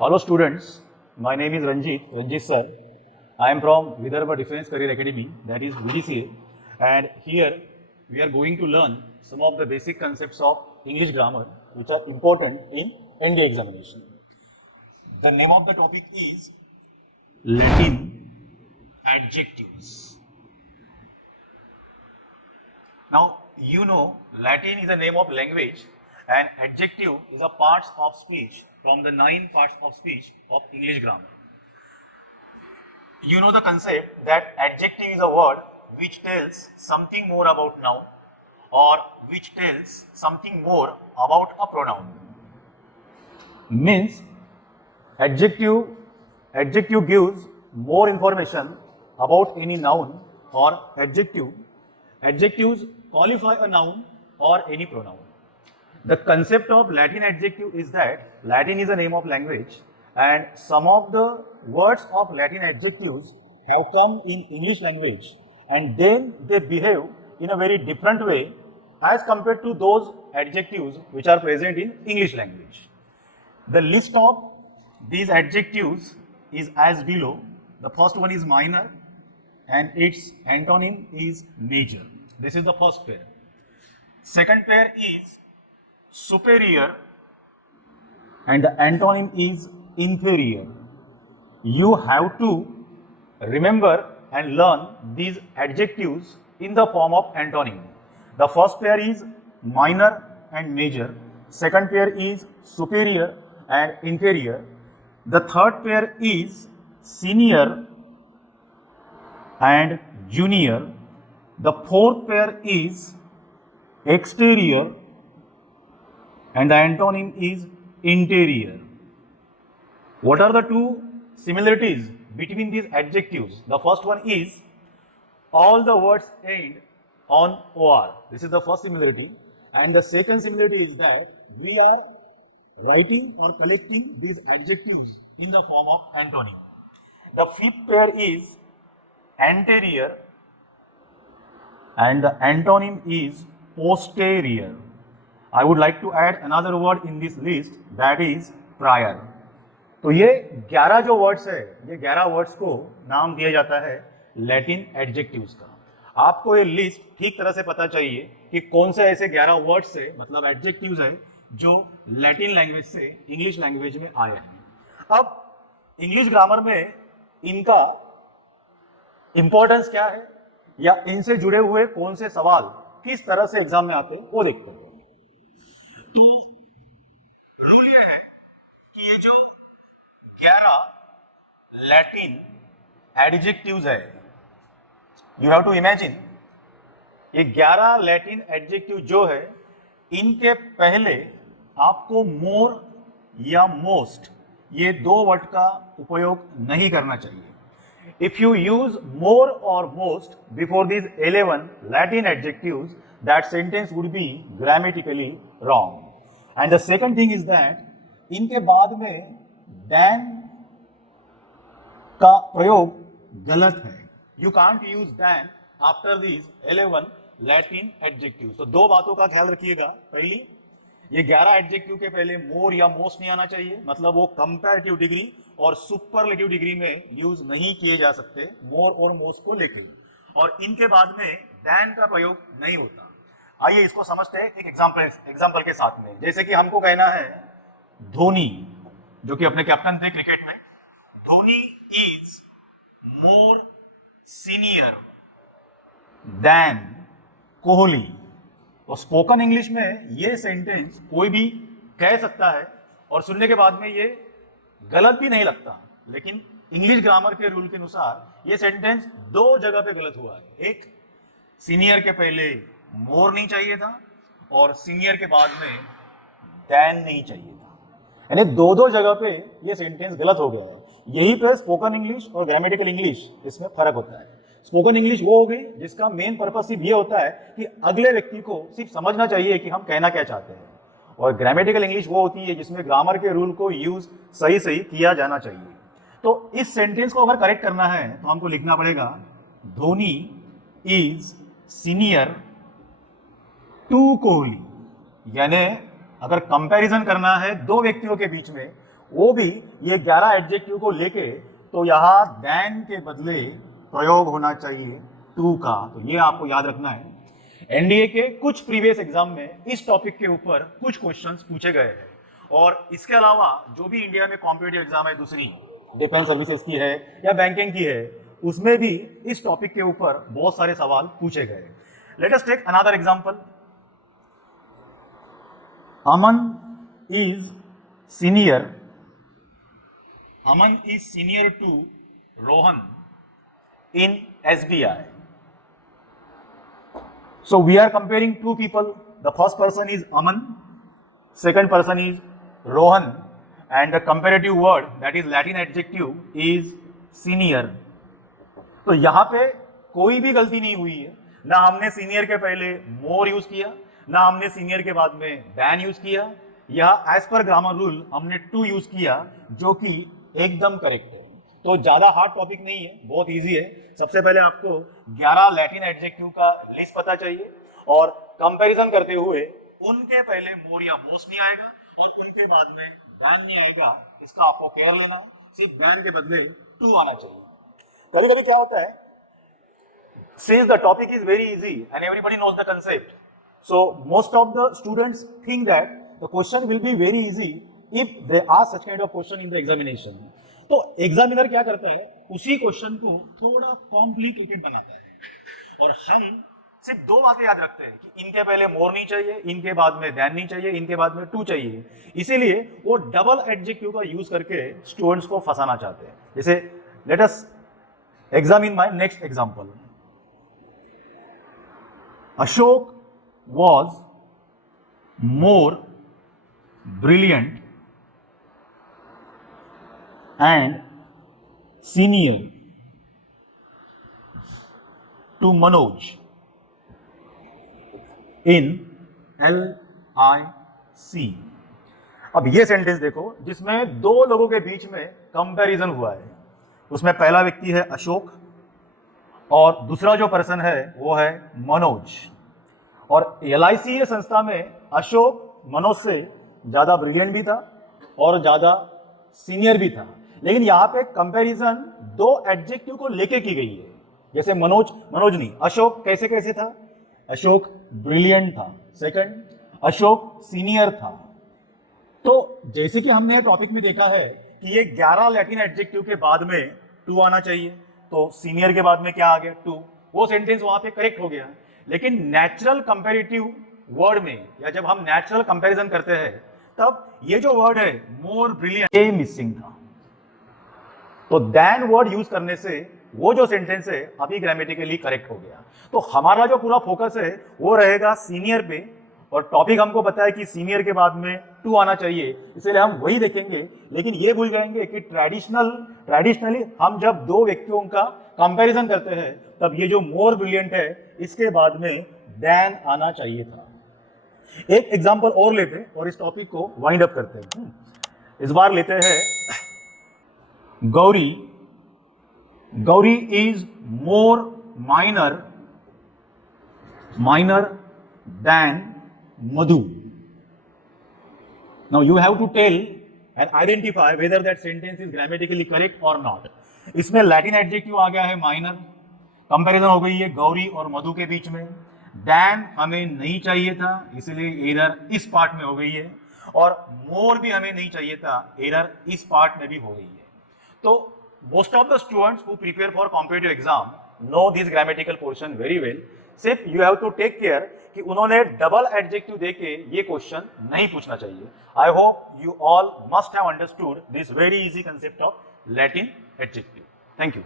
Hello students, my name is Ranjit sir. I am from Vidarbha Defense Career Academy, that is VDCA, and here we are going to learn some of the basic concepts of English grammar which are important in NDA examination. The name of the topic is Latin adjectives. Now you know Latin is a name of language and adjective is a part of speech from the 9 parts of speech of English grammar. You know the concept that adjective is a word which tells something more about noun or which tells something more about a pronoun. Means adjective gives more information about any noun or adjective. Adjectives qualify a noun or any pronoun. The concept of Latin adjective is that Latin is a name of language and some of the words of Latin adjectives have come in English language and then they behave in a very different way as compared to those adjectives which are present in English language. The list of these adjectives is as below. The first one is minor and its antonym is major. This is the first pair. Second pair is superior and the antonym is inferior. You have to remember and learn these adjectives in the form of antonym. The first pair is minor and major. Second pair is superior and inferior. The third pair is senior and junior. The fourth pair is exterior and the antonym is interior. What are the two similarities between these adjectives? The first one is all the words end on OR. This is the first similarity. And the second similarity is that we are writing or collecting these adjectives in the form of antonym. The fifth pair is anterior and the antonym is posterior. I would like to add another word in this list, that is prior. तो ये 11 जो words है, ये 11 words को नाम दिया जाता है लैटिन एडजेक्टिव्स का। आपको ये लिस्ट ठीक तरह से पता चाहिए कि कौन से ऐसे 11 वर्ड्स है, मतलब एडजेक्टिव्स है जो लैटिन लैंग्वेज से इंग्लिश लैंग्वेज में आए हैं। अब इंग्लिश ग्रामर में इनका इंपॉर्टेंस क्या है या इनसे जुड़े हुए कौन से सवाल किस तरह से एग्जाम में आते हैं वो देखते हैं। तो रूल ये है कि ये जो 11 लैटिन एडजेक्टिव्स है, यू हैव टू इमेजिन ये 11 लैटिन एडजेक्टिव जो है इनके पहले आपको मोर या मोस्ट ये दो वर्ड का उपयोग नहीं करना चाहिए। If you use more or most before these 11 Latin adjectives, that sentence would be grammatically wrong. And the second thing is that इनके बाद में than का प्रयोग गलत है। You can't use than after these 11 Latin adjectives. तो दो बातों का ख्याल रखिएगा। पहली, ये 11 एडजेक्टिव के पहले मोर या मोस्ट नहीं आना चाहिए, मतलब वो कंपैरेटिव डिग्री और सुपरलेटिव डिग्री में यूज नहीं किए जा सकते मोर और मोस्ट को लेकर, और इनके बाद में दैन का प्रयोग नहीं होता। आइए इसको समझते हैं एक एग्जांपल के साथ में। जैसे कि हमको कहना है धोनी, जो कि अपने कैप्टन थे क्रिकेट में, Dhoni is more senior then Kohli. तो स्पोकन इंग्लिश में ये सेंटेंस कोई भी कह सकता है और सुनने के बाद में ये गलत भी नहीं लगता, लेकिन इंग्लिश ग्रामर के रूल के अनुसार ये सेंटेंस दो जगह पे गलत हुआ है। एक, सीनियर के पहले मोर नहीं चाहिए था और सीनियर के बाद में दैन नहीं चाहिए था, यानी दो जगह पे ये सेंटेंस गलत हो गया है। यही पे स्पोकन इंग्लिश और ग्रामेटिकल इंग्लिश इसमें फर्क होता है। स्पोकन इंग्लिश वो हो गई जिसका मेन पर्पस सिर्फ ये होता है कि अगले व्यक्ति को सिर्फ समझना चाहिए कि हम कहना क्या चाहते हैं, और ग्रामेटिकल इंग्लिश वो होती है जिसमें ग्रामर के रूल को यूज सही किया जाना चाहिए। तो इस सेंटेंस को अगर करेक्ट करना है तो हमको लिखना पड़ेगा Dhoni is senior to Kohli, यानी अगर कंपैरिजन करना है दो व्यक्तियों के बीच में, वो भी ये 11 एडजेक्टिव को लेके, तो यहाँ देन के बदले प्रयोग होना चाहिए टू का। तो ये आपको याद रखना है। एनडीए के कुछ प्रीवियस एग्जाम में इस टॉपिक के ऊपर कुछ क्वेश्चंस पूछे गए हैं, और इसके अलावा जो भी इंडिया में कॉम्पिटिटिव एग्जाम है, दूसरी डिफेंस सर्विसेज की है या बैंकिंग की है, उसमें भी इस टॉपिक के ऊपर बहुत सारे सवाल पूछे गए। Let us take another example. Aman is senior to Rohan in SBI. So we are comparing two people. The first person is Aman, second person is Rohan, and the comparative word, that is Latin adjective, is senior. तो यहाँ पे कोई भी गलती नहीं हुई है, ना हमने सीनियर के पहले मोर यूज किया, ना हमने सीनियर के बाद में देन यूज किया, या एज पर ग्रामर रूल हमने टू यूज किया, जो कि एकदम करेक्ट है। तो ज्यादा हार्ड टॉपिक नहीं है, बहुत इजी है। सबसे पहले आपको 11 लैटिन एडजेक्टिव का लिस्ट पता चाहिए, और कंपैरिजन करते हुए उनके पहले मोर या मोस्ट नहीं आएगा और उनके बाद में देन नहीं आएगा, इसका आपको केयर लेना है। सिर्फ देन के बदले टू आना चाहिए। कभी कभी क्या होता है, since the topic is very easy and everybody knows the concept, so most of the students think that the question will be very easy if they ask such kind of question in the examination. तो examiner क्या करता है, उसी question को थोड़ा complicated बनाता है, और हम सिर्फ दो बातें याद रखते हैं कि इनके पहले मोर नहीं चाहिए, इनके बाद में देन नहीं चाहिए, इनके बाद में टू चाहिए। इसीलिए वो डबल एडजेक्टिव का यूज करके स्टूडेंट्स को फंसाना चाहते हैं। जैसे let us examine my next example. Ashok was more brilliant and senior to Manoj in LIC। अब ये सेंटेंस देखो जिसमें दो लोगों के बीच में कंपैरिजन हुआ है। उसमें पहला व्यक्ति है अशोक और दूसरा जो पर्सन है वो है मनोज। और LIC संस्था में अशोक मनोज से ज्यादा ब्रिलियंट भी था और ज्यादा सीनियर भी था, लेकिन यहाँ पे कंपैरिजन दो एडजेक्टिव को लेके की गई है। जैसे मनोज नहीं, अशोक कैसे कैसे था, अशोक ब्रिलियंट था, सेकंड अशोक सीनियर था। तो जैसे कि हमने टॉपिक में देखा है कि ये 11 लैटिन एडजेक्टिव के बाद में टू आना चाहिए, तो सीनियर के बाद में क्या आ गया, टू। वो सेंटेंस वहां पे करेक्ट हो गया। लेकिन नेचुरल कंपैरेटिव वर्ड में या जब हम नेचुरल कंपैरिजन करते हैं तब ये जो वर्ड है मोर ब्रिलियंट, ये मिसिंग था। तो देन वर्ड यूज करने से वो जो सेंटेंस है अभी ग्रामेटिकली करेक्ट हो गया। तो हमारा जो पूरा फोकस है वो रहेगा सीनियर पे, और टॉपिक हमको पता है कि सीनियर के बाद में टू आना चाहिए, इसलिए हम वही देखेंगे। लेकिन ये भूल जाएंगे कि ट्रेडिशनली हम जब दो व्यक्तियों का कंपैरिजन करते हैं तब ये जो मोर ब्रिलियंट है इसके बाद में देन आना चाहिए था। एक एग्जांपल और लेते हैं और इस टॉपिक को वाइंड अप करते हैं। इस बार लेते हैं Gauri is more minor than Madhu. Now you have to tell and identify whether that sentence is grammatically correct or not. इसमें लैटिन एडजेक्टिव आ गया है माइनर, कंपैरिजन हो गई है गौरी और मधु के बीच में। देन हमें नहीं चाहिए था, इसलिए एरर इस पार्ट में हो गई है, और मोर भी हमें नहीं चाहिए था, एरर इस पार्ट में भी हो गई है। तो most of the students who prepare for competitive exam know this grammatical portion very well. सिर्फ you have to take care कि उन्होंने डबल एडजेक्टिव देके ये क्वेश्चन नहीं पूछना चाहिए। I hope you all must have understood this very easy concept of Latin adjective. Thank you.